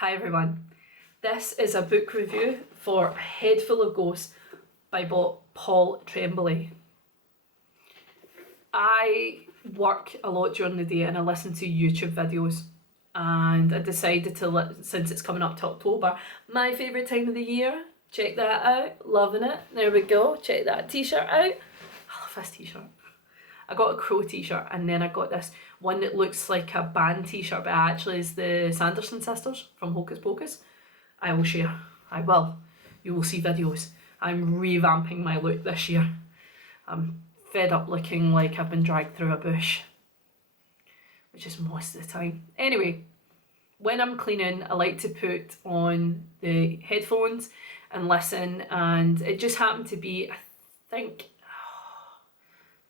Hi everyone. This is a book review for A Head Full of Ghosts by Paul Tremblay. I work a lot during the day and I listen to YouTube videos, and I decided to, since it's coming up to October, my favourite time of the year, check that out, loving it, there we go, check that t-shirt out, I love this t-shirt. I got a Crow t-shirt and then I got this one that looks like a band t-shirt but actually is the Sanderson sisters from Hocus Pocus. I will share. I will. You will see videos. I'm revamping my look this year. I'm fed up looking like I've been dragged through a bush, which is most of the time. Anyway, when I'm cleaning, I like to put on the headphones and listen, and it just happened to be, I think,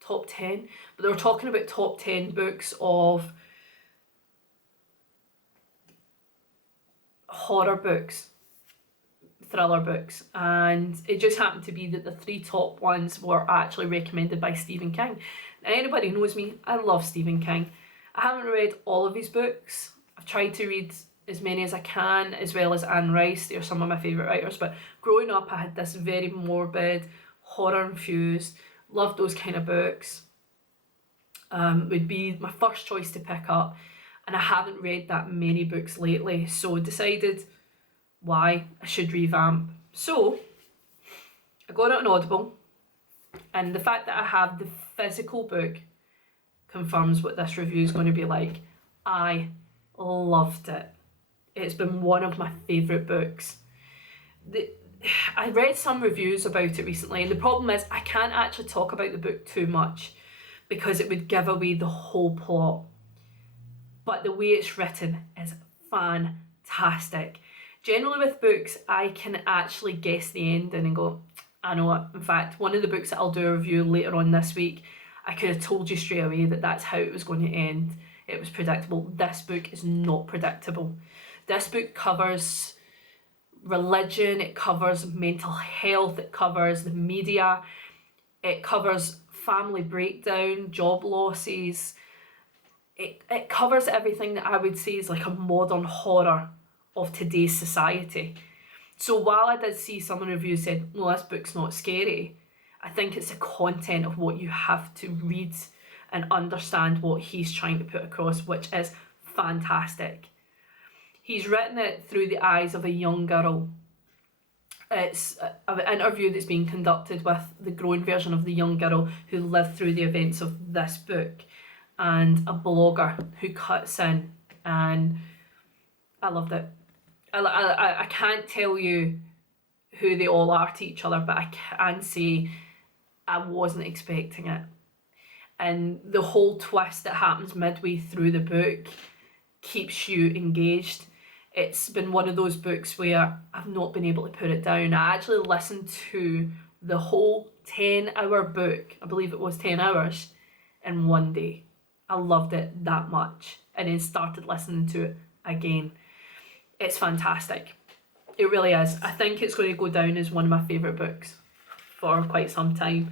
top 10, but they were talking about top 10 books of horror books, thriller books, and it just happened to be that the three top ones were actually recommended by Stephen King. Now, anybody knows me, I love Stephen King. I haven't read all of his books. I've tried to read as many as I can, as well as Anne Rice. They're some of my favourite writers, but growing up I had this very morbid, horror infused, loved those kind of books. Would be my first choice to pick up, and I haven't read that many books lately, so decided why I should revamp. So I got it on Audible, and the fact that I have the physical book confirms what this review is going to be like. I loved it. It's been one of my favourite books. I read some reviews about it recently, and the problem is I can't actually talk about the book too much because it would give away the whole plot. But the way it's written is fantastic. Generally with books, I can actually guess the ending and go, I know it. In fact, one of the books that I'll do a review later on this week, I could have told you straight away that that's how it was going to end. It was predictable. This book is not predictable. This book covers religion, it covers mental health, it covers the media, it covers family breakdown, job losses. It covers everything that I would say is like a modern horror of today's society. So while I did see some reviews said, well, this book's not scary, I think it's the content of what you have to read and understand what he's trying to put across, which is fantastic. He's written it through the eyes of a young girl. It's an interview that's being conducted with the grown version of the young girl who lived through the events of this book, and a blogger who cuts in, and I loved it. I can't tell you who they all are to each other, but I can say I wasn't expecting it. And the whole twist that happens midway through the book keeps you engaged. It's been one of those books where I've not been able to put it down. I actually listened to the whole 10-hour book, I believe it was 10 hours, in one day. I loved it that much, and then started listening to it again. It's fantastic. It really is. I think it's going to go down as one of my favourite books for quite some time.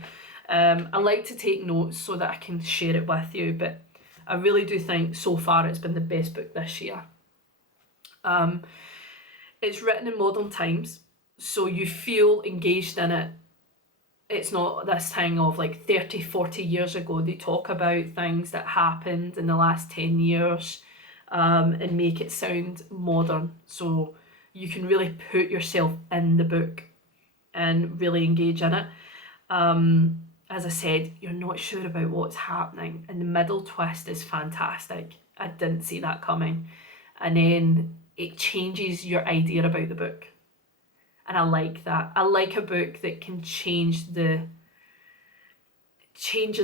I like to take notes so that I can share it with you, but I really do think so far it's been the best book this year. It's written in modern times, so you feel engaged in it. It's not this thing of like 30, 40 years ago. They talk about things that happened in the last 10 years and make it sound modern, so you can really put yourself in the book and really engage in it. As I said, you're not sure about what's happening, and the middle twist is fantastic. I didn't see that coming, and then it changes your idea about the book, and I like that. I like a book that can change your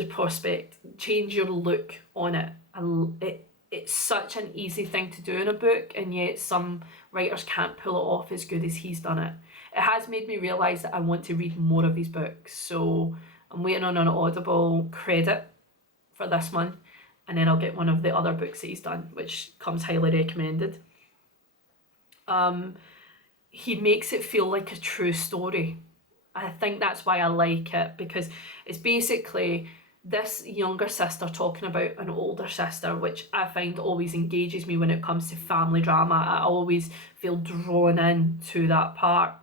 prospect, change your look on it. It's such an easy thing to do in a book, and yet some writers can't pull it off as good as he's done it. It has made me realise that I want to read more of his books, so I'm waiting on an Audible credit for this month, and then I'll get one of the other books that he's done, which comes highly recommended. He makes it feel like a true story. I think that's why I like it, because it's basically this younger sister talking about an older sister, which I find always engages me when it comes to family drama. I always feel drawn in to that part.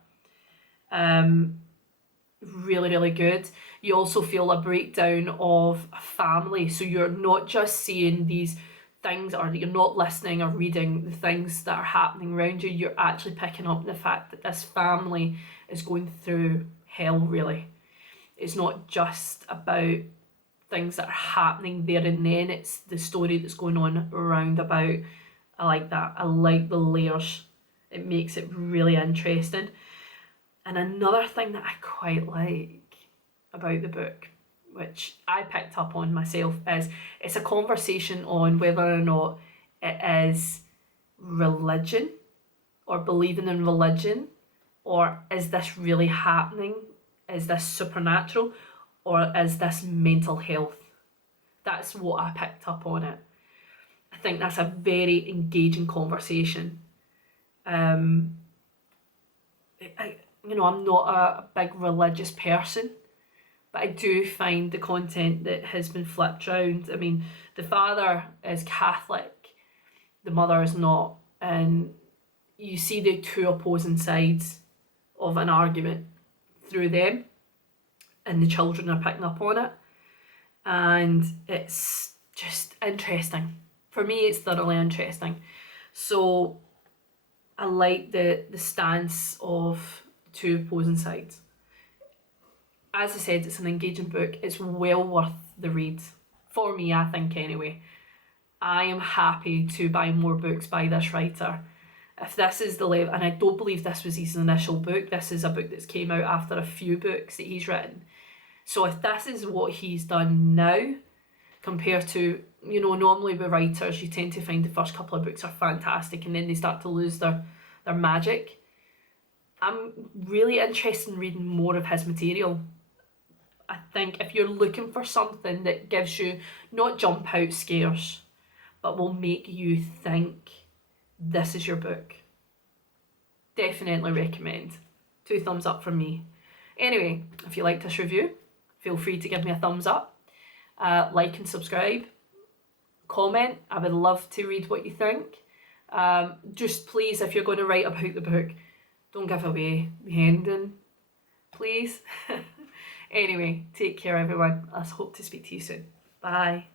Really, really good. You also feel a breakdown of a family, so you're not just seeing these things, or you're not listening or reading the things that are happening around you. You're actually picking up the fact that this family is going through hell, really. It's not just about things that are happening there and then, it's the story that's going on around about. I like that. I like the layers. It makes it really interesting. And another thing that I quite like about the book, which I picked up on myself, is it's a conversation on whether or not it is religion or believing in religion, or is this really happening? Is this supernatural, or is this mental health? That's what I picked up on it. I think that's a very engaging conversation. I'm not a big religious person, but I do find the content that has been flipped around. I mean, the father is Catholic, the mother is not, and you see the two opposing sides of an argument through them, and the children are picking up on it, and it's just interesting. For me, it's thoroughly interesting. So I like the stance of two opposing sides. As I said, it's an engaging book. It's well worth the read. For me, I think anyway. I am happy to buy more books by this writer. If this is the level, and I don't believe this was his initial book, this is a book that's came out after a few books that he's written. So if this is what he's done now, compared to, normally with writers, you tend to find the first couple of books are fantastic and then they start to lose their magic. I'm really interested in reading more of his material. I think if you're looking for something that gives you not jump out scares, but will make you think, this is your book. Definitely recommend. 2 thumbs up from me. Anyway, if you liked this review, feel free to give me a thumbs up. Like and subscribe. Comment. I would love to read what you think. Just please, if you're going to write about the book, don't give away the ending, please. Anyway, take care everyone. I hope to speak to you soon. Bye.